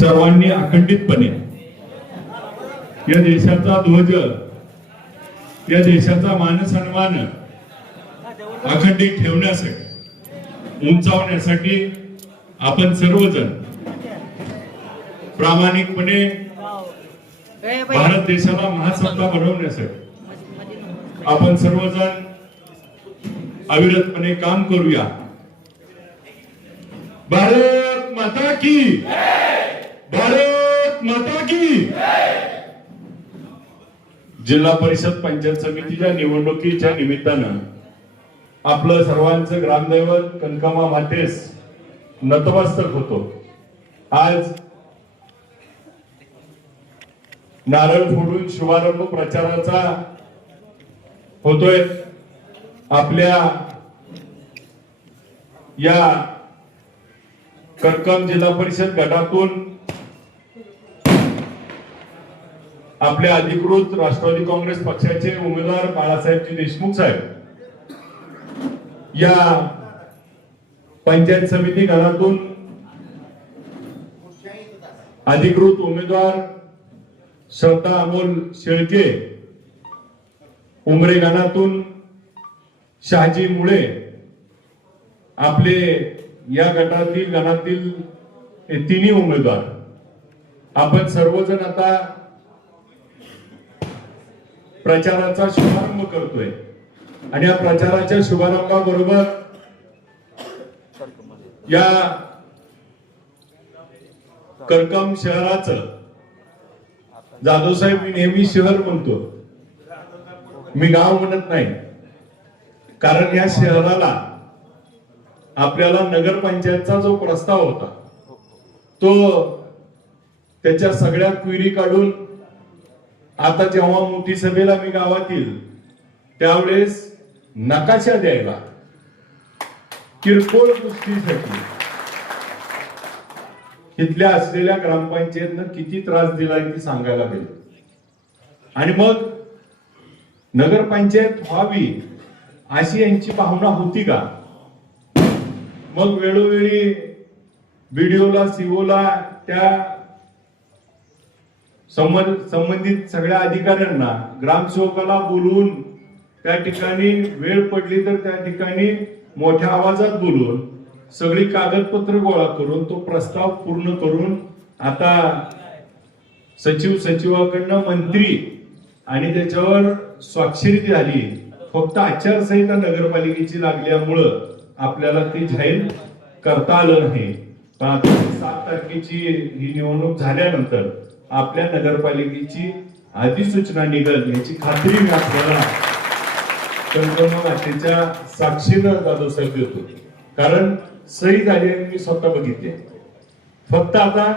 सर्वांनी अखंडितपणे या देशाचा ध्वज, या देशाचा मान सन्मान अखंडित ठेवण्यासाठी, उंचावण्यासाठी आपण सर्वजण प्रामाणिकपणे भारत देशाला महासत्ता बनवण्यासाठी आपण सर्वजण अविरतपणे काम करूया। भारत माता की, भारत माता की। जिल्हा परिषद पंचायत समितीच्या निवडणुकीच्या निमित्तानं आपलं सर्वांचं ग्रामदैवत कनकामा मातेस नतमस्तक होतो। आज नारळ फोडून शुभारंभ प्रचाराचा होतोय। आपल्या या करकम जिल्हा परिषद गटातून आपले अधिकृत राष्ट्रवादी काँग्रेस पक्षाचे उमेदवार बाळासाहेबजी देशमुख साहेब या पंचायत समिती गणातून अधिकृत उमेदवार श्रद्धा अमोल शेळके, उमरे गणातून शहाजी मुळे, आपले या गणातील हे तिन्ही उमेदवार आपण सर्वजण आता प्रचाराचा शुभारंभ करतोय। आणि या प्रचाराच्या शुभारंभाबरोबर या करकम शहराचं, जाधवसाहेब मी नेहमी शहर म्हणतो, मी गाव म्हणत नाही, कारण या शहराला आपल्याला नगरपंचायतचा जो प्रस्ताव होता तो त्याच्या सगळ्या क्वेरी काढून आता जेव्हा मोठी सभेला मी गावात येईल त्यावेळेस नकाशा द्यायला किरकोळ गोष्टीसाठी इथल्या असलेल्या ग्रामपंचायतनं किती त्रास दिलाय ती सांगायला लागेल। आणि मग नगरपंचायत व्हावी अशी यांची भावना होती का? मग वेळोवेळी बीडीओला, सीओला, त्या संबंधित सगळ्या अधिकाऱ्यांना, ग्रामसेवकाला बोलवून त्या ठिकाणी वेळ पडली तर त्या ठिकाणी मोठ्या आवाजात बोलून सगळी कागदपत्र गोळा करून तो प्रस्ताव पूर्ण करून आता सचिवाकडनं मंत्री आणि त्याच्यावर स्वाक्षरी झाली। फक्त आचारसंहिता नगरपालिकेची लागल्यामुळं आपल्याला ती जाहीर करता आलं नाही। पण आता 7 तारखेची ही निवडणूक झाल्यानंतर आपल्या नगरपालिकेची अधिसूचना निघेल याची खात्री मी आपल्याला कनकामा मातेच्या साक्षीनं जाधवसाहेब देतो, कारण सही झाली मी स्वतः बघितले। फक्त आता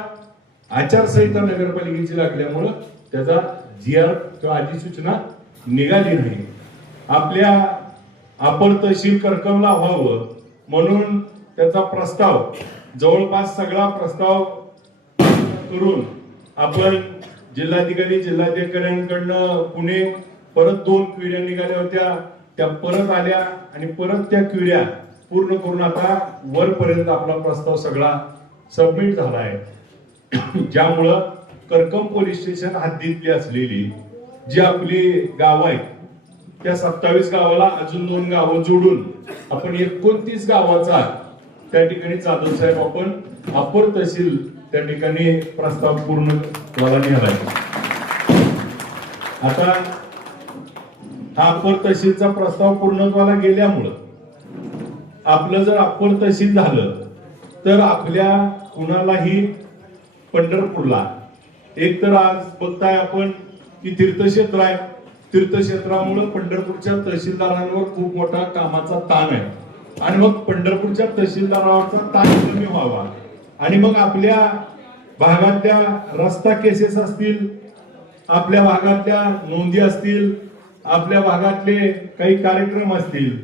आचारसंहिता नगरपालिकेची लागल्यामुळं त्याचा GR किंवा अधिसूचना निघाली नाही। आपल्या अपर तहसील करकमला व्हावं म्हणून त्याचा प्रस्ताव, जवळपास सगळा प्रस्ताव करून आपण जिल्हाधिकाऱ्यांकडनं पुणे परत 2 क्वेऱ्या निघाल्या होत्या, त्या परत आल्या आणि परत त्या क्वेऱ्या पूर्ण करून आता वरपर्यंत आपला प्रस्ताव सगळा सबमिट झाला आहे। ज्यामुळं करकम पोलीस स्टेशन हद्दीतली असलेली जी आपली गाव आहेत त्या 27 गावाला अजून 2 गावं जोडून आपण 29 गावाचा त्या ठिकाणी जाधवसाहेब आपण अपर तहसील त्या ठिकाणी प्रस्ताव पूर्ण व्हायला निघालाय। आता हा अपर तहसीलचा प्रस्ताव पूर्ण व्हायला गेल्यामुळं आपलं जर अपर तहसील झालं तर आपल्या कुणालाही पंढरपूरला, एक तर आज बघताय आपण की तीर्थक्षेत्र आहे, तीर्थक्षेत्रामुळे पंढरपूरच्या तहसीलदारांवर खूप मोठा कामाचा ताण आहे। आणि मग पंढरपूरच्या तहसीलदारावरचा ताण कमी व्हावा आणि मग आपल्या भागातल्या रस्ता केसेस असतील, आपल्या भागातल्या नोंदी असतील, आपल्या भागातले काही कार्यक्रम असतील,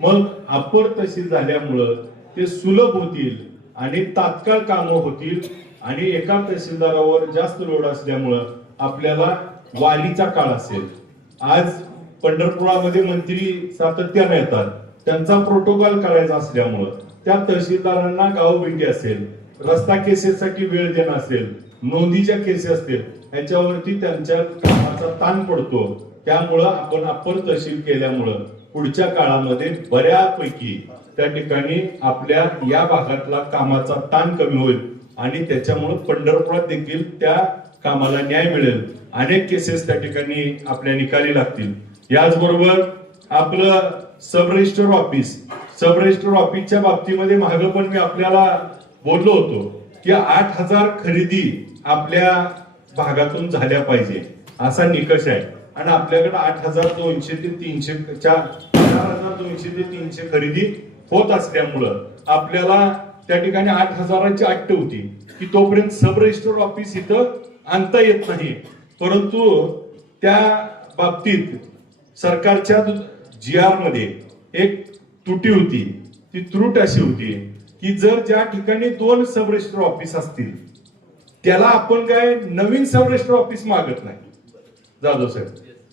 मग अपर तहसील झाल्यामुळं ते सुलभ होतील आणि तात्काळ कामं होतील। आणि एका तहसीलदारावर जास्त लोड असल्यामुळं आपल्याला वारीचा काळ असेल। आज पंढरपुरामध्ये मंत्री सातत्याने येतात, त्यांचा प्रोटोकॉल करायचा असल्यामुळं त्या तहसीलदारांना गावभेटी असेल, रस्ता केसेससाठी वेळ देणं असेल, नोंदीच्या केसेस असतील, ह्याच्यावरती त्यांच्या कामाचा ताण पडतो. त्यामुळं आपण अप्पर तहसील केल्यामुळं पुढच्या काळामध्ये बऱ्यापैकी त्या ठिकाणी आपल्या या भागातला कामाचा ताण कमी होईल आणि त्याच्यामुळं पंढरपुरात देखील त्या कामाला न्याय मिळेल. अनेक केसेस त्या ठिकाणी आपल्या निकाली लागतील. याचबरोबर आपलं सब रजिस्टर ऑफिसच्या बाबतीमध्ये मागं पण मी आपल्याला बोललो होतो की 8,000 खरेदी आपल्या भागातून झाल्या पाहिजे असा निकष आहे आणि आपल्याकडे 8,200 ते 300 4,200 ते 300 खरेदी होत असल्यामुळं आपल्याला त्या ठिकाणी 8,000ची अट होती की तोपर्यंत सब रजिस्टर ऑफिस इथं आणता येत नाही. परंतु त्या बाबतीत सरकारच्या GR मध्ये एक त्रुटी होती. ती त्रुट अशी होती की जर ज्या ठिकाणी 2 सब रजिस्टर ऑफिस असतील त्याला आपण काय नवीन सब रजिस्टर ऑफिस मागत नाही. जाधव साहेब,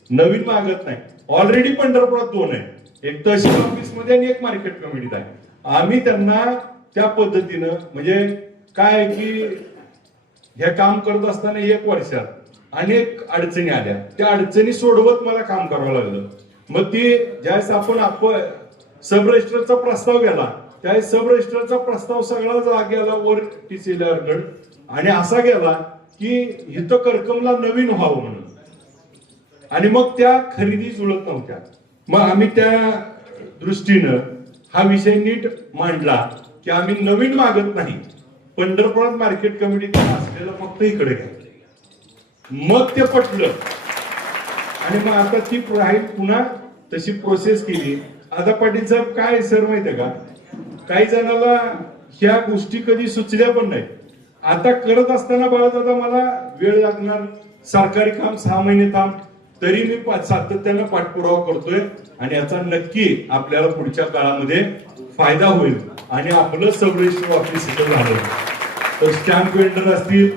नवीन मागत नाही. ऑलरेडी पंढरपुरात 2 आहे, एक तहसील ऑफिस मध्ये आणि एक मार्केट कमिटीत आहे. आम्ही त्यांना त्या पद्धतीनं म्हणजे काय की हे काम करत असताना 1 वर्षात अनेक अडचणी आल्या. त्या अडचणी सोडवत मला काम करावं लागलं. मग ती ज्यावेळेस आपण सब रजिस्टरचा प्रस्ताव गेला त्यावेळेस सब रजिस्टरचा प्रस्ताव सगळा गेला वर TCLR आणि असा गेला की इथं करकमला नवीन व्हावं म्हणून आणि मग त्या खरेदी जुळत नव्हत्या. मग आम्ही त्या दृष्टीनं हा विषय नीट मांडला की आम्ही नवीन मागत नाही, पंढरपुरात मार्केट कमिटीत असलेलं फक्त इकडे घ्या. मग ते पटलं आणि मग आता ती पुन्हा तशी प्रोसेस केली. आता पाटील साहेब काय सर माहितीये का, काही जणाला ह्या गोष्टी कधी सुचल्या पण नाही. आता करत असताना बाळादादा मला वेळ लागणार, सरकारी काम 6 महिने थांब, तरी मी सातत्यानं पाठपुरावा करतोय आणि याचा नक्की आपल्याला पुढच्या काळामध्ये फायदा होईल आणि आपलं सब रजिस्टर ऑफिस इथं झालं तर स्टॅम्प वेंडर असतील,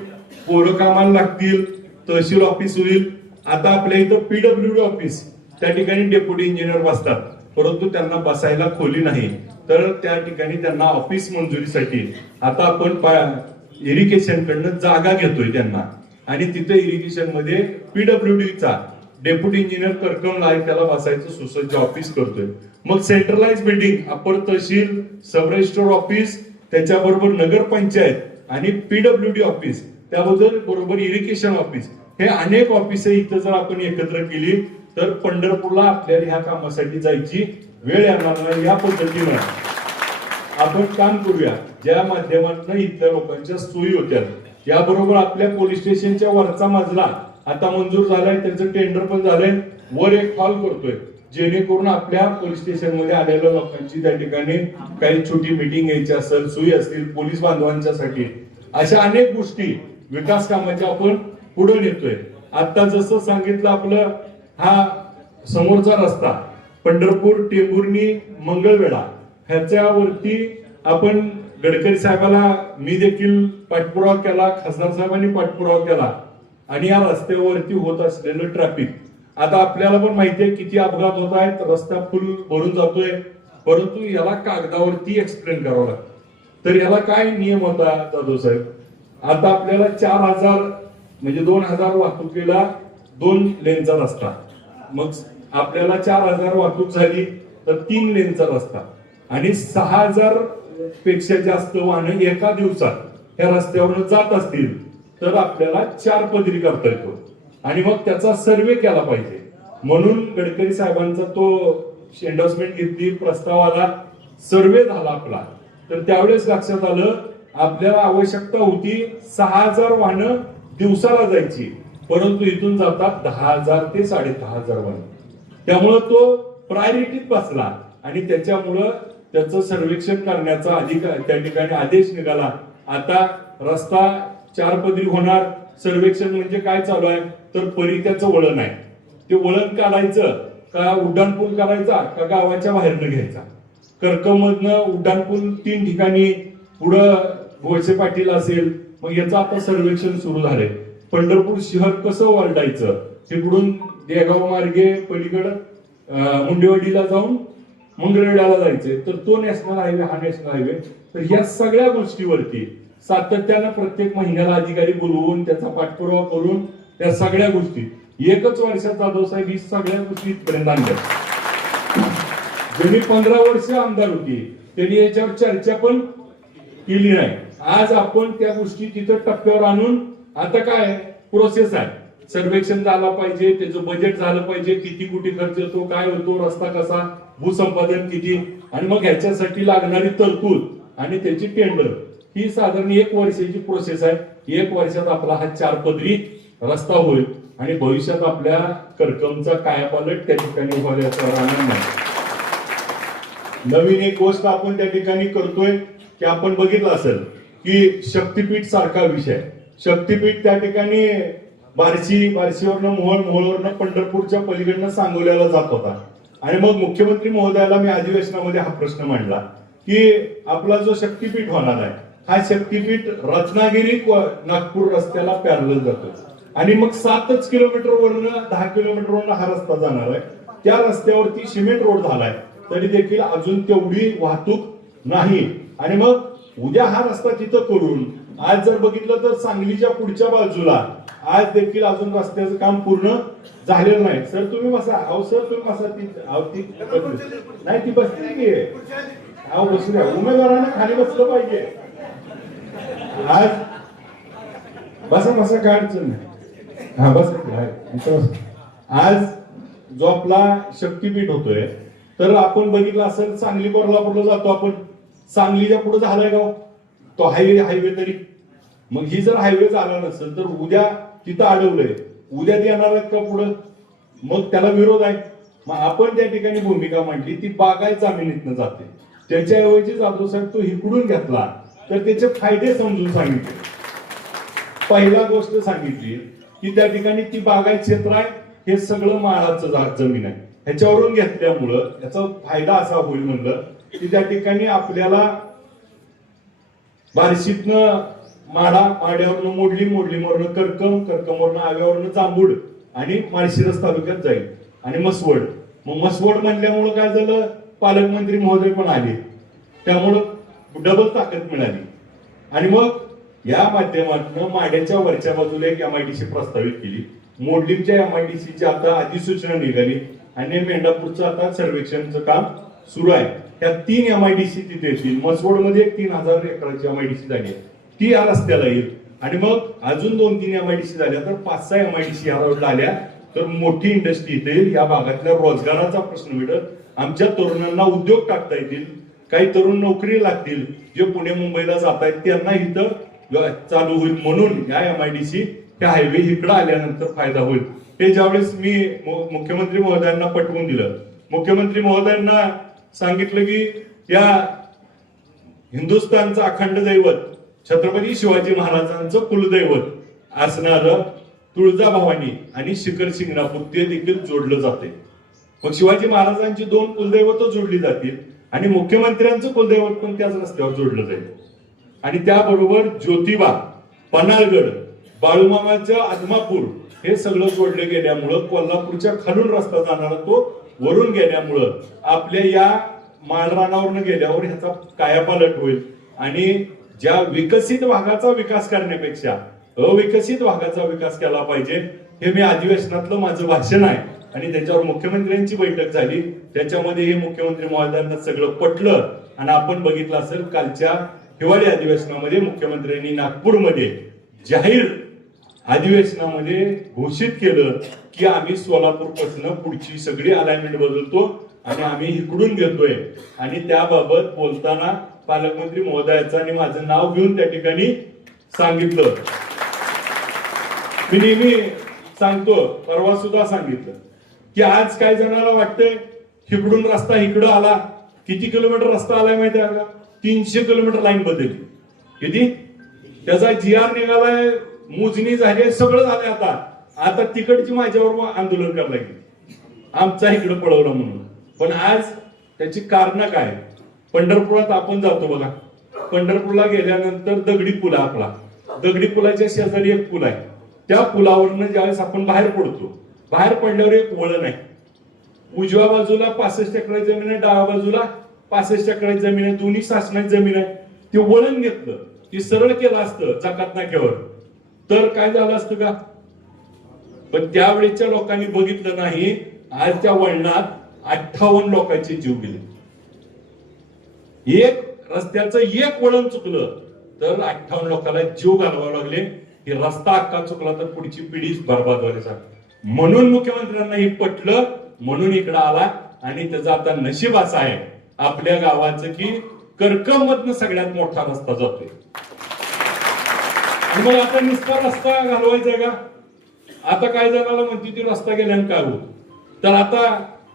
पोरं कामाला लागतील, तहसील ऑफिस होईल. आता आपल्या इथं PWD ऑफिस त्या ठिकाणी डेप्युटी इंजिनियर बसतात, परंतु त्यांना बसायला खोली नाही, तर त्या ठिकाणी त्यांना ऑफिस मंजुरीसाठी आता आपण इरिगेशन कडनं जागा घेतोय त्यांना आणि तिथे इरिगेशन मध्ये PWD चा डेप्युटी इंजिनियर करकमला आहे, त्याला बसायचं सुसज्ज ऑफिस करतोय. मग सेंट्रलाइज बिल्डिंग, अप्पर तहसील, सब रजिस्टर ऑफिस, त्याच्याबरोबर नगरपंचायत आणि PWD ऑफिस, त्याबद्दल बरोबर इरिगेशन ऑफिस, हे अनेक ऑफिस इथं जर आपण एकत्र केली तर पंढरपूरला आपल्याला ह्या कामासाठी जायची वेळ येणार नाही. या पद्धतीनं आपण काम करूया ज्या माध्यमातून इथल्या लोकांच्या सोयी होत्या. याबरोबर आपल्या पोलीस स्टेशनच्या वरचा मजला आता मंजूर झालाय, त्याचं टेंडर पण झालंय. वर एक हॉल करतोय जेणेकरून आपल्या पोलीस स्टेशन मध्ये आलेल्या लोकांची त्या ठिकाणी काही छोटी मीटिंग घ्यायची असेल, सोयी असतील पोलीस बांधवांच्यासाठी, अशा अनेक गोष्टी विकास कामाच्या आपण पुढे नेतोय. आता जसं सांगितलं आपलं हा समोरचा रस्ता पंढरपूर टेंभुर्णी मंगळवेढा ह्याच्यावरती आपण गडकरी साहेबाला मी देखील पाठपुरावा केला, खासदार साहेबांनी पाठपुरावा केला आणि या रस्त्यावरती होत असलेलं ट्रॅफिक आता आपल्याला पण माहितीये किती अपघात होत आहेत, रस्ता फुल भरून जातोय, परंतु याला कागदावरती एक्सप्लेन करावं लागतं. तर याला काय नियम होता जाधव साहेब, आता आपल्याला 4,000 म्हणजे 2,000 वाहतुकीला 2 लेनचा रस्ता, मग आपल्याला 4,000 वाहतूक झाली तर 3 लेनचा रस्ता आणि 6,000 पेक्षा जास्त वाहन एका दिवसात या रस्त्यावरून जात असतील तर आपल्याला 4 पदरी करता येतो आणि मग त्याचा सर्वे केला पाहिजे. म्हणून गडकरी साहेबांचा तो एंडोर्समेंट घेतली, प्रस्ताव आला, सर्वे झाला आपला. तर त्यावेळेस लक्षात आलं आपल्याला आवश्यकता होती 6,000 वाहनं दिवसाला जायची, परंतु इथून जातात 10,000 ते 10,500 वाहन. त्यामुळं तो प्रायोरिटीत बसला आणि त्याच्यामुळं त्याचं सर्वेक्षण करण्याचा अधिकार त्या ठिकाणी आदेश निघाला. आता रस्ता 4 पदरी होणार. सर्वेक्षण म्हणजे काय चालू आहे तर परित्याचं वळण आहे, ते वळण काढायचं का उड्डाणपूल करायचा का गावाच्या बाहेरनं घ्यायचा. कर्कमधनं उड्डाणपूल 3 ठिकाणी, पुढं गोळसे पाटील असेल, मग याचं आता सर्वेक्षण सुरू झालंय. पंढरपूर शहर कसं वळडायचं, तिकडून देगाव मार्गे पलीकडं मुंडेवाडीला जाऊन मंगळवेढ्याला जायचंय, तर तो नॅशनल हायवे, हा नॅशनल हायवे. तर या सगळ्या गोष्टीवरती सातत्यानं प्रत्येक महिन्याला अधिकारी बोलवून त्याचा पाठपुरावा करून त्या सगळ्या गोष्टी एकच वर्षात जाधव साहेब ही सगळ्या गोष्टी इथपर्यंत आणल्या. ज्यांनी 15 वर्ष आमदार होती त्यांनी याच्यावर चर्चा पण केली नाही. आज आपण त्या गोष्टी तिथं टप्प्यावर आणून आता काय प्रोसेस आहे, सर्वेक्षण झालं पाहिजे, त्याचं बजेट झालं पाहिजे, किती कोटी खर्च येतो, काय होतो, रस्ता कसा, भूसंपादन किती, आणि मग ह्याच्यासाठी लागणारी तरतूद आणि त्याची टेंडर ही साधारण 1 वर्षाची प्रोसेस आहे. 1 वर्षात आपला हा 4 पदरी रस्ता होईल आणि भविष्यात आपल्या करकमचा कायापालट त्या ठिकाणी व्हायचा आनंद आहे. नवीन एक गोष्ट आपण त्या ठिकाणी करतोय की आपण बघितलं असेल की शक्तीपीठ सारखा विषय. शक्तीपीठ त्या ठिकाणी बार्शीवरनं मोहोळवरनं पंढरपूरच्या पलीकडनं सांगोल्याला जात होता. आणि मग मुख्यमंत्री महोदयाला मी अधिवेशनामध्ये हा प्रश्न मांडला की आपला जो शक्तीपीठ होणार आहे हा शक्तीपीठ रत्नागिरी नागपूर रस्त्याला पॅरलल जातो आणि मग 7 किलोमीटरवरनं 10 किलोमीटरवरनं हा रस्ता जाणार आहे. त्या रस्त्यावरती सिमेंट रोड झालाय तरी देखील अजून तेवढी वाहतूक नाही. आणि मग उद्या हा रस्ता तिथं करून आज जर बघितलं तर सांगलीच्या पुढच्या बाजूला आज देखील अजून रस्त्याचं काम पूर्ण झालेलं नाही. सर तुम्ही बसा. अहो सर तुम्ही बसा. नाही ती बसली की अहो बसू द्या. उमेदवारांना खाली बसलं पाहिजे. आज बसा काय अडचण नाही. हा बस. आज जो आपला शक्तीपीठ होतोय तर आपण बघितलं असेल सांगली कोल्हापूरला जातो आपण. सांगलीच्या पुढे झालाय गाव तो हायवे तरी. मग ही जर हायवे झाला नसेल तर उद्या तिथं अडवलंय, उद्या ते येणार आहेत का पुढं, मग त्याला विरोध आहे. मग आपण त्या ठिकाणी भूमिका मांडली ती बागायत जमिनीतनं जाते. त्याच्याऐवजी जाधव साहेब तो इकडून घेतला तर त्याचे फायदे समजून सांगितले. पहिला गोष्ट सांगितली की त्या ठिकाणी ती बागायत क्षेत्र आहे, हे सगळं माळाचं जमीन आहे, ह्याच्यावरून घेतल्यामुळं याचा फायदा असा होईल म्हणलं की त्या ठिकाणी आपल्याला बार्शीतनं माड्यावरनं मोडलीवरनं करकमवरनं आव्यावरनं जांभूड आणि माळशिरस तालुक्यात जाईल आणि मसवड. मग मसवड म्हणल्यामुळं काय झालं, पालकमंत्री महोदय पण आले, त्यामुळं डबल ताकद मिळाली. आणि मग या माध्यमातून माड्याच्या वरच्या बाजूला एक MIDC प्रस्तावित केली. मोडलीच्या MIDCची आता अधिसूचना निघाली आणि मेंढापूरचं आता सर्वेक्षणचं काम सुरू आहे. त्या 3 MIDC तिथे येतील. मसवडमध्ये 3000 एकराची MIDC झाली आहे, ती या रस्त्याला येईल. आणि मग अजून 2-3 MIDC झाल्या तर 5-6 MIDC या रोडला आल्या तर मोठी इंडस्ट्री इथे येईल. या भागातल्या रोजगाराचा प्रश्न मिळत, आमच्या तरुणांना उद्योग टाकता येतील, काही तरुण नोकरी लागतील, जे पुणे मुंबईला जात आहेत त्यांना इथं चालू होईल. म्हणून या MIDC त्या हायवे इकडं आल्यानंतर फायदा होईल. हे ज्यावेळेस मी मुख्यमंत्री महोदयांना पटवून दिलं, मुख्यमंत्री महोदयांना सांगितलं की या हिंदुस्थानचं अखंड दैवत छत्रपती शिवाजी महाराजांचं कुलदैवत असणारं तुळजाभवानी आणि शिखर शिंगणापूर ते देखील जोडलं जाते. मग शिवाजी महाराजांची 2 कुलदैवत जोडली जातील आणि मुख्यमंत्र्यांचं कुलदैवत पण त्याच रस्त्यावर जोडलं जाईल. आणि त्याबरोबर ज्योतिबा, पन्हाळगड, बाळूमामाचं आदमापूर हे सगळं जोडले गेल्यामुळं कोल्हापूरच्या खालून रस्ता जाणारा तो वरून गेल्यामुळं आपल्या या माळरानावरनं गेल्यावर ह्याचा कायापालट होईल. आणि ज्या विकसित भागाचा विकास करण्यापेक्षा अविकसित भागाचा विकास केला पाहिजे, हे मी अधिवेशनातलं माझं भाषण आहे. आणि त्याच्यावर मुख्यमंत्र्यांची बैठक झाली, त्याच्यामध्ये हे मुख्यमंत्री महोदयांना सगळं पटलं. आणि आपण बघितलं असेल कालच्या हिवाळी अधिवेशनामध्ये मुख्यमंत्र्यांनी नागपूरमध्ये जाहीर अधिवेशनामध्ये घोषित केलं की आम्ही सोलापूर पासून पुढची सगळी अलाइनमेंट बदलतो आणि आम्ही इकडून घेतोय. आणि त्याबाबत बोलताना पालकमंत्री महोदयाचं आणि माझं नाव घेऊन त्या ठिकाणी सांगितलं. मी नेहमी सांगतो, परवा सुद्धा सांगितलं की आज काय जणांना वाटतंय इकडून रस्ता इकडं आला, किती किलोमीटर रस्ता आलाय माहिती आहे का, 300 किलोमीटर लाईन बदलली. किती त्याचा GR निघालाय, मोजणी झाली, सगळं झालंय. आता तिकडची माझ्यावर आंदोलन करायला गेली, आमचा इकडं पळवलं म्हणून. पण आज त्याची कारण काय, पंढरपुरात आपण जातो बघा, पंढरपूरला गेल्यानंतर दगडी पूल आहे आपला, दगडी पुलाच्या शेजारी एक पूल आहे. त्या पुलावरनं ज्यावेळेस आपण बाहेर पडतो, बाहेर पडल्यावर एक वळण आहे. उजव्या बाजूला 65 एकराची जमीन आहे, डाव्या बाजूला 65 एकराची जमीन आहे, दोन्ही शासनाची जमीन आहे. ते वळण घेतलं, ती सरळ केलं असतं चाकात नाक्यावर तर काय झालं असतं का? पण त्यावेळेच्या लोकांनी बघितलं नाही. आज त्या वळणात 58 लोकांचे जीव गेले. एक रस्त्याचं एक वळण चुकलं तर 58 लोकांना जीव घालवावे लागले. हे रस्ता अख्खा चुकला तर पुढची पिढीच बर्बाद व्हायला. म्हणून मुख्यमंत्र्यांना हे पटलं, म्हणून इकडं आला. आणि त्याचा आता नशीब असं आहे आपल्या गावाचं की करकम मधनं सगळ्यात मोठा रस्ता जातोय. मग आता नुसता रस्ता घालवायचा का? आता काय जणाला म्हणते ती रस्ता गेल्यानं काय होत. तर आता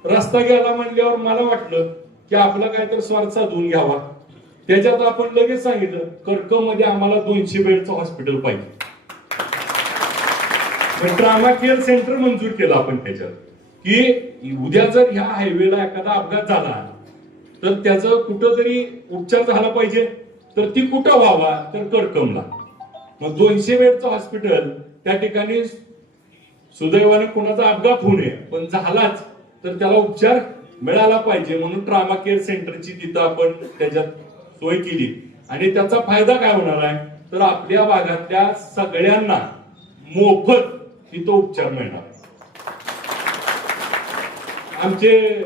रस्ता गेला म्हणल्यावर मला वाटलं की आपला काय तर स्वार्थ साधून घ्यावा. त्याच्यात आपण लगेच सांगितलं करकम मध्ये आम्हाला 200 बेडचं हॉस्पिटल पाहिजे. ट्रॉमा केअर सेंटर मंजूर केलं आपण त्याच्यात की उद्या जर ह्या हायवेला एखादा अपघात झाला तर त्याचं कुठं तरी उपचार झाला पाहिजे. तर ती कुठं व्हावा तर करकमला. मग 200 बेडचं हॉस्पिटल त्या ठिकाणी सुदैवाने कोणाचा अपघात होऊ नये, पण झालाच तर त्याला उपचार मिळाला पाहिजे म्हणून ट्रॉमा केअर सेंटरची तिथं आपण त्याच्यात सोय केली. आणि त्याचा फायदा काय होणार आहे तर आपल्या भागातल्या सगळ्यांना मोफत तिथं उपचार मिळणार. आमचे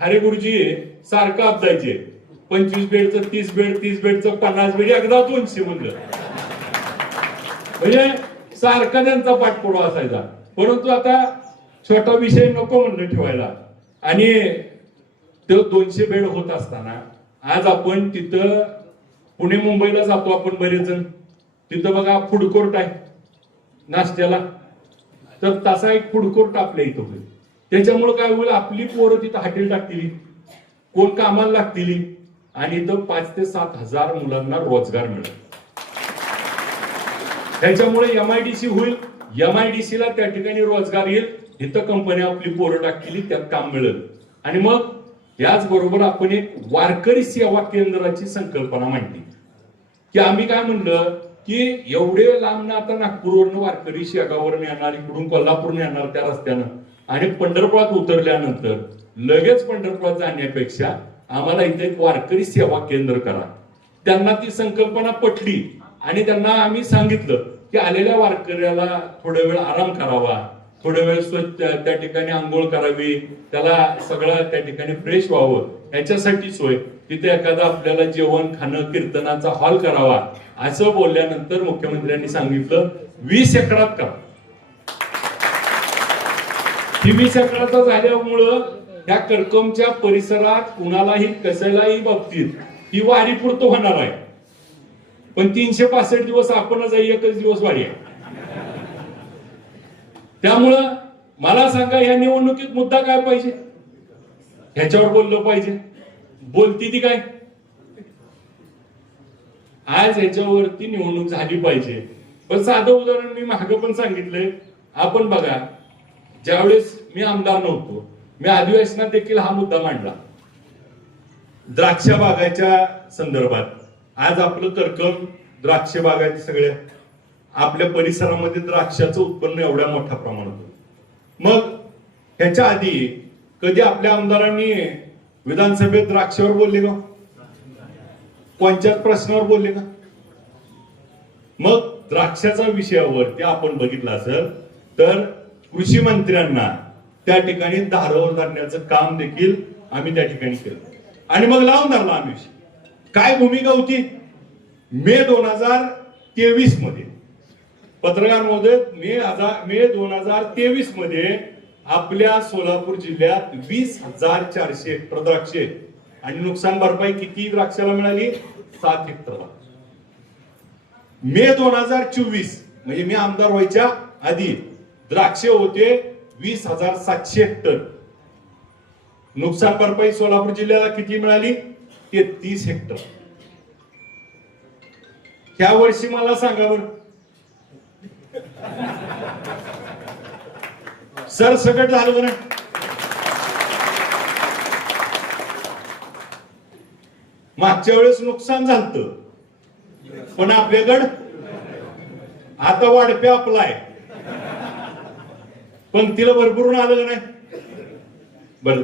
खारे गुरुजी सारखं आपदायचे 25 बेडचं 30 बेड, 30 बेडचं 50 बेड, एकदा 200 म्हणलं म्हणजे सारखा त्यांचा पाठपुरावा असायचा. परंतु आता छोटा विषय नको म्हणलं ठेवायला. आणि तो 200 बेड होत असताना आज आपण तिथं पुणे मुंबईला जातो आपण बरेच जण. तिथं बघा फूड कोर्ट आहे नाश्त्याला. तर तसा एक फूड कोर्ट आपल्या इथं होईल. त्याच्यामुळे काय होईल आपली पोरं तिथं हॉटेल टाकतील, कोण कामाला लागतील आणि इथं 5 ते 7 हजार मुलांना रोजगार मिळेल. त्याच्यामुळे MIDC होईल. MIDC ला त्या ठिकाणी रोजगार येईल. इथं कंपन्या आपली पोरं टाकतील, त्यात काम मिळेल. आणि मग याचबरोबर आपण एक वारकरी सेवा केंद्राची संकल्पना मांडली की आम्ही काय म्हणलं की एवढे लांब आता नागपूरवरून वारकरी शेगाववरून येणार, इकडून कोल्हापूरने येणार त्या रस्त्यानं आणि पंढरपुरात उतरल्यानंतर लगेच पंढरपुरात जाण्यापेक्षा आम्हाला इथे एक वारकरी सेवा केंद्र करा. त्यांना ती संकल्पना पटली आणि त्यांना आम्ही सांगितलं की आलेल्या वारकऱ्याला थोडा वेळ आराम करावा, थोडा वेळ स्वच्छ त्या ठिकाणी आंघोळ करावी, त्याला सगळं त्या ठिकाणी फ्रेश व्हावं याच्यासाठी सोय. तिथे एखादा आपल्याला जेवण खाणं कीर्तनाचा हॉल करावा. असं बोलल्यानंतर मुख्यमंत्र्यांनी सांगितलं 20 एकरात करा. ही 20 एकराचा झाल्यामुळं या करकमच्या परिसरात कुणालाही कशालाही बाबतीत ही वारी पुरतं होणार आहे. पण 365 दिवस आपणच आहे, एकच दिवस वारी आहे. त्यामुळं मला सांगा या निवडणुकीत मुद्दा काय पाहिजे ह्याच्यावर बोललं पाहिजे. बोलती ती काय आज ह्याच्यावरती निवडणूक झाली पाहिजे. पण साधं उदाहरण मी मागं पण सांगितलंय. आपण बघा ज्यावेळेस मी आमदार नव्हतो मी अधिवेशनात देखील हा मुद्दा मांडला द्राक्ष बागाच्या संदर्भात. आज आपलं करकम द्राक्ष बागाचे सगळ्या आपल्या परिसरामध्ये द्राक्षाचं उत्पन्न एवढ्या मोठ्या प्रमाणात होतं. मग ह्याच्या आधी कधी आपल्या आमदारांनी विधानसभेत द्राक्षावर बोलले का? कोणत्याच प्रश्नावर बोलले का? मग द्राक्षाच्या विषयावरती आपण बघितलं असेल तर कृषी मंत्र्यांना त्या ठिकाणी धारावर धरण्याचं काम देखील आम्ही त्या ठिकाणी केलं. आणि मग लावून धरला आम्ही. काय भूमिका होती? मे 2023 मध्ये पत्रकार महोदय मे 2023 मध्ये आपल्या सोलापूर जिल्ह्यात 20,400 हेक्टर द्राक्षे आणि नुकसान भरपाई किती द्राक्षाला मिळाली? 7 हेक्टर. मे 2024 म्हणजे मी आमदार व्हायच्या आधी द्राक्षे होते 20,700 हेक्टर. नुकसान भरपाई सोलापूर जिल्ह्याला किती मिळाली? 33 हेक्टर. ह्या वर्षी मला सांगा बरं सरसकट झालं बरं. मागच्या वेळेस नुकसान झालं पण आपल्याकडं आता वाढपे आपलाय पण तिला भरभरून आलं नाही. बर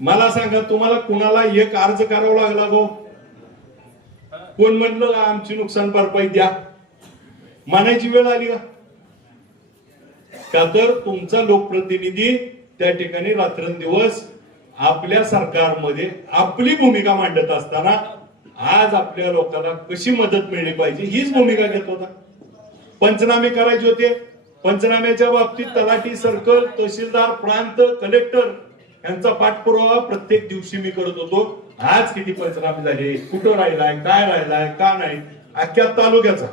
मला सांगा तुम्हाला कुणाला एक अर्ज करावा लागला गो? कोण म्हणलं आमची नुकसान भरपाई द्या, म्हणायची वेळ आली का? का तर तुमचा लोकप्रतिनिधी त्या ठिकाणी रात्रंदिवस आपल्या सरकारमध्ये आपली भूमिका मांडत असताना आज आपल्या लोकांना कशी मदत मिळली पाहिजे हीच भूमिका घेत होता. पंचनामे करायचे होते, पंचनाम्याच्या बाबतीत तलाठी, सर्कल, तहसीलदार, प्रांत, कलेक्टर यांचा पाठपुरावा प्रत्येक दिवशी मी करत होतो. आज किती पंचनामे झाले, कुठं राहिलाय, काय राहिलाय, का नाही, अख्ख्या तालुक्याचा.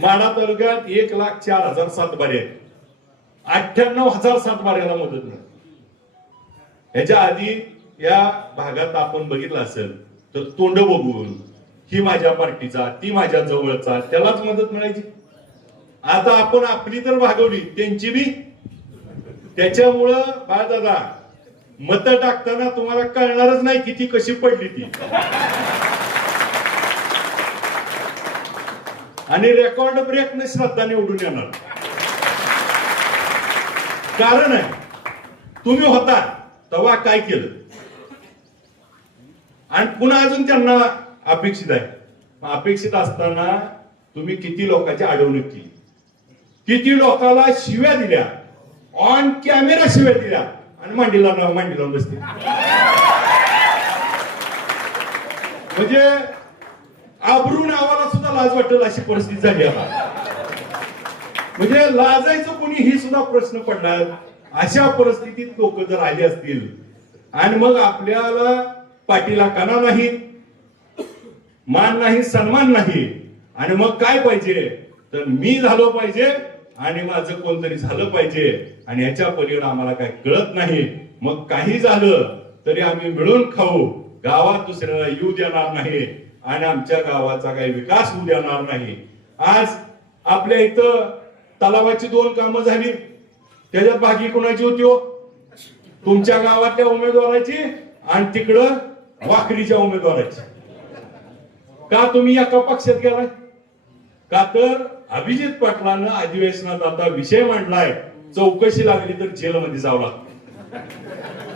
माढा तालुक्यात 1,04,000 सातबारे आहेत, 98,000 सातबाऱ्याला मदत मिळते. ह्याच्या आधी या भागात आपण बघितलं असेल तर तोंड बघून ही माझ्या पार्टीचा, ती माझ्या जवळचा, त्यालाच मदत मिळायची. आता आपण आपली तर भागवली, त्यांची बी. त्याच्यामुळं बाळदादा मत टाकताना तुम्हाला कळणारच नाही किती कशी पडली ती. आणि रेकॉर्ड ब्रेक ने श्रद्धा निवडून येणार. कारण आहे तुम्ही होता तेव्हा काय केलं आणि पुन्हा अजून त्यांना अपेक्षित आहे. अपेक्षित असताना तुम्ही किती लोकांची अडवणूक केली, किती लोकांना शिव्या दिल्या, ऑन कॅमेरा शिव्या दिल्या आणि मांडीला बसते. म्हणजे आबरू नावाला सुद्धा लाज वाटेल अशी परिस्थिती झाली आता. म्हणजे लाजायचं कोणी ही सुद्धा प्रश्न पडणार. अशा परिस्थितीत लोक जर आले असतील आणि मग आपल्याला पाठीला कणा नाही, मान नाही, सन्मान नाही, आणि मग काय पाहिजे तर मी झालो पाहिजे आणि माझं कोणतरी झालं पाहिजे, आणि ह्याच्या पलीकडे आम्हाला काय कळत नाही. मग काही झालं तरी आम्ही मिळून खाऊ, गावात दुसऱ्याला येऊ देणार नाही आणि आमच्या गावाचा काही विकास होऊ देणार नाही. आज आपल्या इथं तलावाची 2 कामं झाली, त्याच्यात भागी कोणाची होती हो? तुमच्या गावातल्या उमेदवाराची आणि तिकडं वाकरीच्या उमेदवाराची. का तुम्ही एका पक्षात गेलाय? का तर अभिजित पाटलांना अधिवेशनात आता विषय मांडलाय, चौकशी लागली तर जेलमध्ये जावं लागतं,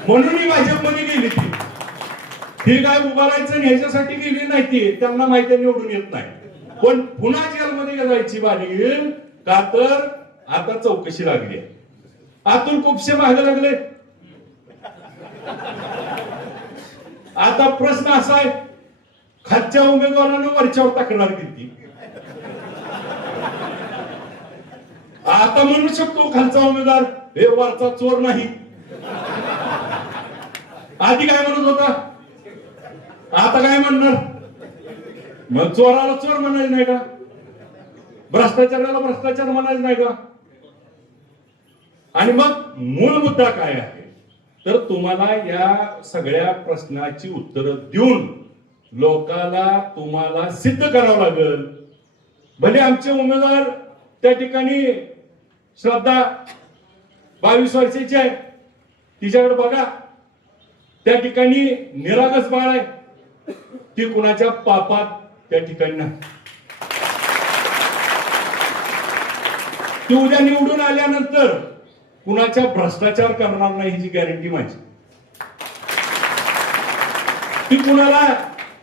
म्हणून ही भाजपमध्ये गेली ती काय उभा राहायचं ह्याच्यासाठी गेली नाही. ती त्यांना माहिती निवडून येत नाही, पण पुन्हा जेलमध्ये जायची बारी येईल का तर आता चौकशी लागली. आतून खूपशे मागे लागले. आता प्रश्न असा आहे, खालच्या उमेदवारानं वरच्यावर तक्रार केली. आता म्हणू शकतो खालचा उमेदवार हे वरचा चोर नाही. आधी काय म्हणत होता, आता काय म्हणणार? मग चोराला चोर म्हणायचं नाही का? भ्रष्टाचाराला भ्रष्टाचार म्हणायचं नाही का? आणि मग मूळ मुद्दा काय आहे तर तुम्हाला या सगळ्या प्रश्नाची उत्तरं देऊन लोकांना तुम्हाला सिद्ध करावं लागेल. भले आमचे उमेदवार त्या ठिकाणी श्रद्धा 22 वर्षाची आहे, तिच्याकडे बघा, त्या ठिकाणी निरागस बाळ आहे, ती कुणाच्या पापात त्या ठिकाणी नाही. ती उद्या निवडून आल्यानंतर कुणाच्या भ्रष्टाचार करणार नाही ही गॅरंटी माझी. ती कुणाला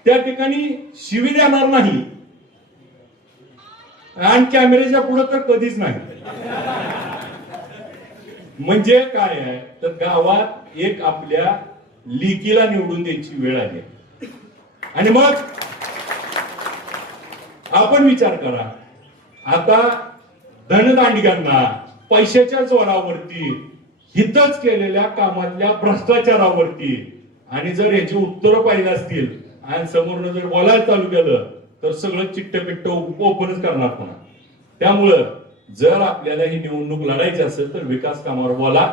त्या ठिकाणी शिवी देणार नाही आणि कॅमेऱ्याच्या पुढे तर कधीच नाही. म्हणजे काय आहे तर गावात एक आपल्या लेकीला निवडून द्यायची वेळ आली आणि मग आपण विचार करा, आता धनदांडग्यांना पैशाच्या जोरावरती हितच केलेल्या कामातल्या भ्रष्टाचारावरती आणि जर याची उत्तरं पाहिजे असतील आणि समोरनं जर बोलायला चालू केलं तर सगळं चिट्टपिट्ट ओपनच करणार पुन्हा. त्यामुळं जर आपल्याला ही निवडणूक लढायची असेल तर विकास कामावर बोला,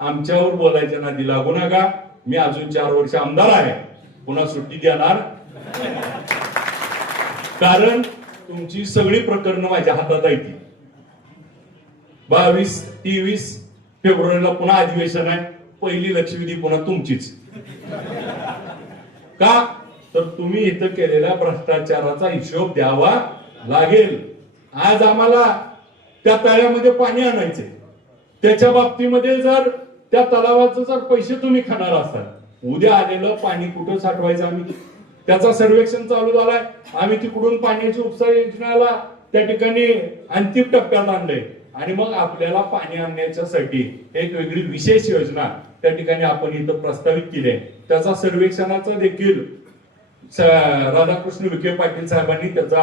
आमच्यावर बोलायच्या नादी लागू नका. मी अजून 4 वर्ष आमदार आहे, पुन्हा सुट्टी देणार, कारण तुमची सगळी प्रकरणं माझ्या हातात आहे. 22-23 फेब्रुवारीला पुन्हा अधिवेशन आहे, पहिली लक्षवेधी पुन्हा तुमचीच. का तर तुम्ही इथं केलेल्या भ्रष्टाचाराचा हिशोब द्यावा लागेल. आज आम्हाला त्या तळ्यामध्ये पाणी आणायचे, त्याच्या बाबतीमध्ये जर त्या तलावाचं जर पैसे तुम्ही खाणार असाल, उद्या आलेलं पाणी कुठं साठवायचं आम्ही? त्याचा सर्वेक्षण चालू झालाय. आम्ही तिकडून पाण्याची उपसा योजनेला त्या ठिकाणी अंतिम टप्प्यात आणलंय आणि मग आपल्याला पाणी आणण्याच्यासाठी एक वेगळी विशेष योजना त्या ठिकाणी आपण इथं प्रस्तावित केली आहे. त्याचा सर्वेक्षणाचा देखील राधाकृष्ण विखे पाटील साहेबांनी त्याचा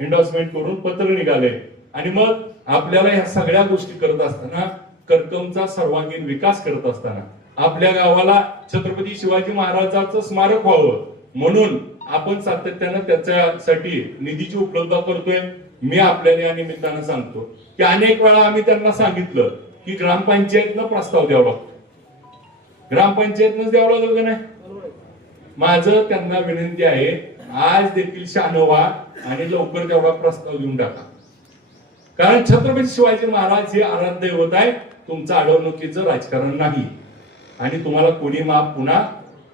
एंडोर्समेंट करून पत्र निघाले आणि मग आपल्याला ह्या सगळ्या गोष्टी करत असताना करकमचा सर्वांगीण विकास करत असताना आपल्या गावाला छत्रपती शिवाजी महाराजांचं स्मारक व्हावं म्हणून आपण सातत्यानं त्याच्यासाठी निधीची उपलब्धता करतोय. मी आपल्याला या निमित्तानं सांगतो की अनेक वेळा आम्ही त्यांना सांगितलं की ग्रामपंचायतनं प्रस्ताव द्यावा लागतो, ग्रामपंचायतनंच द्यावं लागलं का नाही. माझं त्यांना विनंती आहे, आज देखील शहाणं व्हा आणि लवकर तेवढा प्रस्ताव देऊन टाका. कारण छत्रपती शिवाजी महाराज हे आराध्य दैवत आहे, तुमचं अडवणुकीचं राजकारण नाही आणि तुम्हाला कोणी माफ पुन्हा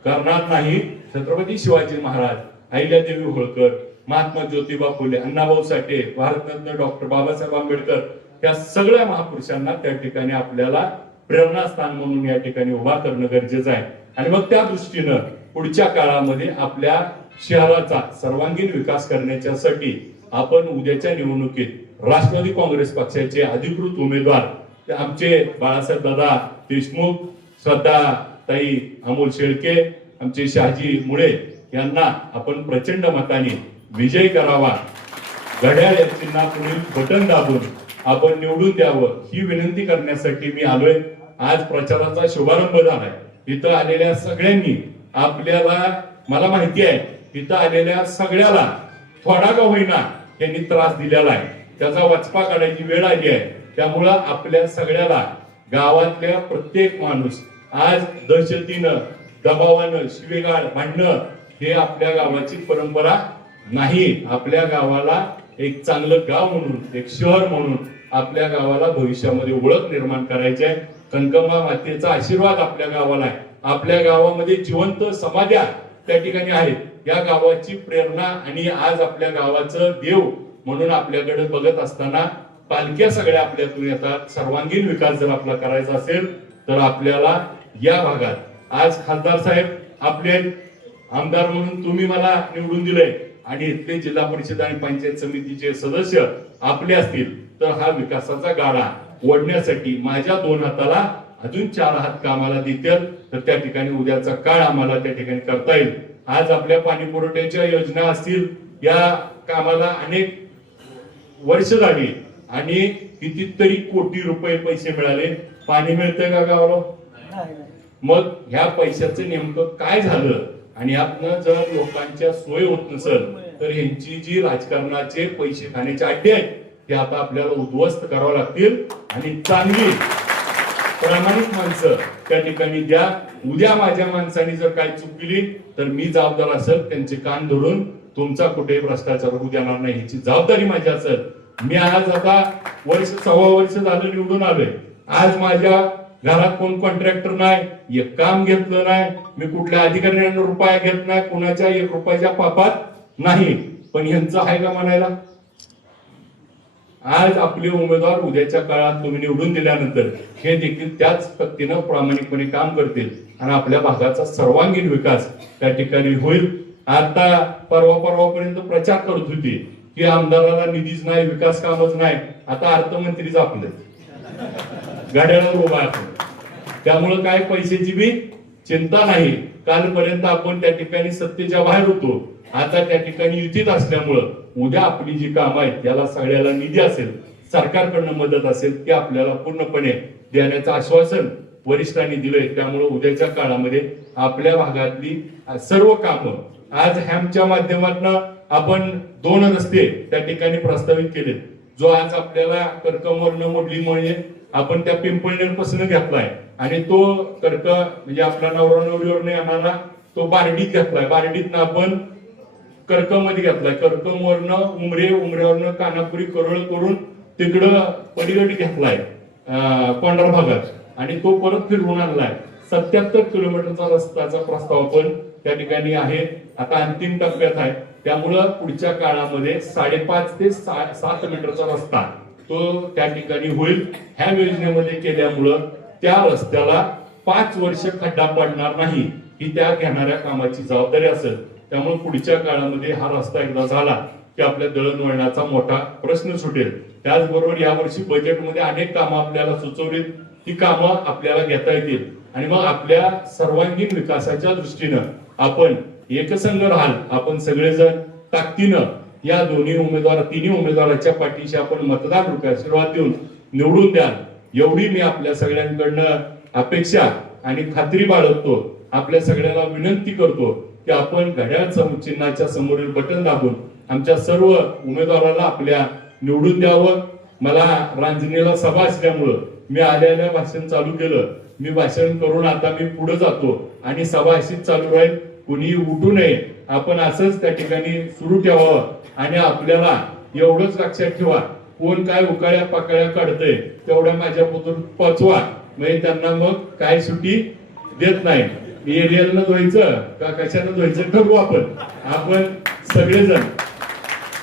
करणार नाही. छत्रपती शिवाजी महाराज, अहिल्यादेवी होळकर, महात्मा ज्योतिबा फुले, अण्णाभाऊ साठे, भारतरत्न डॉक्टर बाबासाहेब आंबेडकर या सगळ्या महापुरुषांना त्या ठिकाणी आपल्याला प्रेरणास्थान म्हणून या ठिकाणी उभा करणं गरजेचं आहे. आणि मग त्या दृष्टीनं पुढच्या काळामध्ये आपल्या शहराचा सर्वांगीण विकास करण्याच्यासाठी आपण उद्याच्या निवडणुकीत राष्ट्रवादी काँग्रेस पक्षाचे अधिकृत उमेदवार आमचे बाळासाहेब दादा देशमुख, श्रद्धा ताई अमोल शेळके, आमचे शहाजी मुळे यांना आपण प्रचंड मताने विजय करावा. घड्याळ या चिन्हापुढील बटन दाबून आपण निवडून द्यावं ही विनंती करण्यासाठी मी आलोय. आज प्रचाराचा शुभारंभ झालाय. इथं आलेल्या सगळ्यांनी आपल्याला, मला माहिती आहे इथं आलेल्या सगळ्याला थोडा का होईना यांनी त्रास दिलेला आहे, त्याचा वचपा काढायची वेळ आली आहे. त्यामुळं आपल्या सगळ्याला गावातल्या प्रत्येक माणूस आज दहशतीनं, दबावानं, शिवेगाळ, भांडणं हे आपल्या गावाची परंपरा नाही. आपल्या गावाला एक चांगलं गाव म्हणून, एक शहर म्हणून आपल्या गावाला भविष्यामध्ये ओळख निर्माण करायची आहे. कणकंबा मातेचा आशीर्वाद आपल्या गावाला आहे. आपल्या गावामध्ये जिवंत समाध्या त्या ठिकाणी आहेत. या गावाची प्रेरणा आणि आज आपल्या गावाचं देव म्हणून आपल्याकडे बघत असताना पालख्या सगळ्या आपल्यातून येतात. सर्वांगीण विकास जर आपला करायचा असेल तर आपल्याला या भागात, आज खासदार साहेब आपले आमदार म्हणून तुम्ही मला निवडून दिलंय आणि इथले जिल्हा परिषद आणि पंचायत समितीचे सदस्य आपले असतील तर हा विकासाचा गाडा ओढण्यासाठी माझ्या दोन हाताला अजून 4 हात कामाला देतील तर त्या ठिकाणी उद्याचा काळ आम्हाला त्या ठिकाणी करता येईल. आज आपल्या पाणी पुरवठ्याच्या योजना असतील, या कामाला अनेक वर्ष झाली आणि कितीतरी कोटी रुपये पैसे मिळाले. पाणी मिळतंय का गावाला? मग ह्या पैशाचं नेमकं काय झालं आणि यातनं जर लोकांच्या सोय होत नसेल तर ह्यांची जी राजकारणाचे पैसे खाण्याचे अड्डे आहेत ते आता आपल्याला उद्ध्वस्त करावं लागतील आणि चांगली प्रामाणिक माणसं त्या ठिकाणी द्या. उद्या माझ्या माणसाने जर काय चूक केली तर मी जबाबदार असेल, त्यांचे कान धरून तुमचा कुठेही भ्रष्टाचार होऊ देणार नाही ह्याची जबाबदारी माझी असेल. मी आज आता सव्वा वर्ष झालं निवडून आलोय. आज माझ्या घरात कोण कॉन्ट्रॅक्टर नाही, एक काम घेतलं नाही, मी कुठल्या अधिकाऱ्यांना रुपया घेत नाही, कुणाच्या 1 रुपयाच्या पापात नाही. पण यांचं आहे का म्हणायला? आज आपले उमेदवार उद्याच्या काळात तुम्ही निवडून दिल्यानंतर हे देखील त्याच पद्धतीनं प्रामाणिकपणे काम करतील आणि आपल्या भागाचा सर्वांगीण विकास त्या ठिकाणी होईल. आता परवापर्यंत प्रचार करत होती की आमदाराला निधीच नाही, विकास कामच नाही. आता अर्थमंत्रीच आपले गाड्यावर उभा आहे. त्यामुळे काय पैशाची बी चिंता नाही. कालपर्यंत आपण त्या ठिकाणी सत्तेच्या बाहेर होतो, आता त्या ठिकाणी युतीत असल्यामुळं उद्या आपली जी कामं आहेत त्याला सगळ्याला निधी असेल, सरकारकडनं मदत असेल ते आपल्याला पूर्णपणे देण्याचं आश्वासन वरिष्ठांनी दिलंय. त्यामुळे उद्याच्या काळामध्ये आपल्या भागातली सर्व कामं, आज हॅमच्या माध्यमातून आपण 2 रस्ते त्या ठिकाणी प्रस्तावित केले. जो आज आपल्याला करकमवरनं मोडली म्हणजे आपण त्या पिंपळनेरपासून घेतलाय आणि तो म्हणजे आपला नवरा नवरीवर येणारा तो बारडीत घेतलाय. बारडीतनं आपण करकम मध्ये घेतलाय. करकम वरनं उमरेवरनं कानापुरी करोळ करून तिकडं पलीकडे घेतलाय कोंढरा भागात आणि तो परत फिरवून आणलाय. 77 किलोमीटरचा रस्त्याचा प्रस्ताव पण त्या ठिकाणी आहे, आता अंतिम टप्प्यात आहे. त्यामुळं पुढच्या काळामध्ये 5.5 ते 7 मीटरचा रस्ता तो त्या ठिकाणी होईल. ह्या योजनेमध्ये केल्यामुळं त्या रस्त्याला 5 वर्ष खड्डा पडणार नाही ही त्या घेणाऱ्या कामाची जबाबदारी असेल. त्यामुळे पुढच्या काळामध्ये हा रस्ता एकदा झाला की आपल्या दळणवळणाचा मोठा प्रश्न सुटेल. त्याचबरोबर यावर्षी बजेटमध्ये अनेक कामं आपल्याला सुचवलीत, ती कामं आपल्याला घेता येतील आणि मग आपल्या सर्वांगीण विकासाच्या दृष्टीनं आपण एकसंघ राहाल, आपण सगळेजण ताकदीनं या तिन्ही उमेदवाराच्या पाठीशी आपण मतदान रूपी आशीर्वाद देऊन निवडून द्याल, एवढी मी आपल्या सगळ्यांकडनं अपेक्षा आणि खात्री बाळगतो. आपल्या सगळ्यांना विनंती करतो की आपण घड्याळ चिन्हाच्या समोरील बटन दाबून आमच्या सर्व उमेदवाराला आपल्या निवडून द्यावं. मला रांजणीला सभा असल्यामुळं मी आल्या भाषण चालू केलं. मी भाषण करून आता मी पुढे जातो आणि सभा अशीच चालू राहील, कुणी उठू नये. आपण असंच त्या ठिकाणी सुरू ठेवावं आणि आपल्याला एवढंच लक्षात ठेवा, कोण काय उकाळ्या पाकळ्या काढतंय तेवढ्या माझ्या पोतून पोचवा, म्हणजे त्यांना मग काय सुट्टी देत नाही. एरियलनं धुवायचं का कशानं धुवायचं ठरवू आपण सगळेजण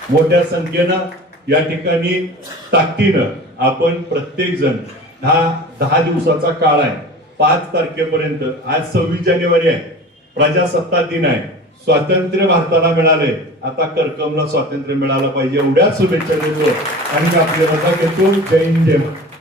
मोठ्या संख्येनं या ठिकाणी ताकदीनं आपण प्रत्येक जण 10 दिवसाचा काळ आहे. 5 तारखेपर्यंत, आज 26 जानेवारी आहे, प्रजासत्ताक दिन आहे, स्वातंत्र्य भारताला मिळालंय. आता करकमला स्वातंत्र्य मिळालं पाहिजे, एवढ्याच शुभेच्छा देतो आणि आपल्याला घेतो. जय हिंद, जय भारत.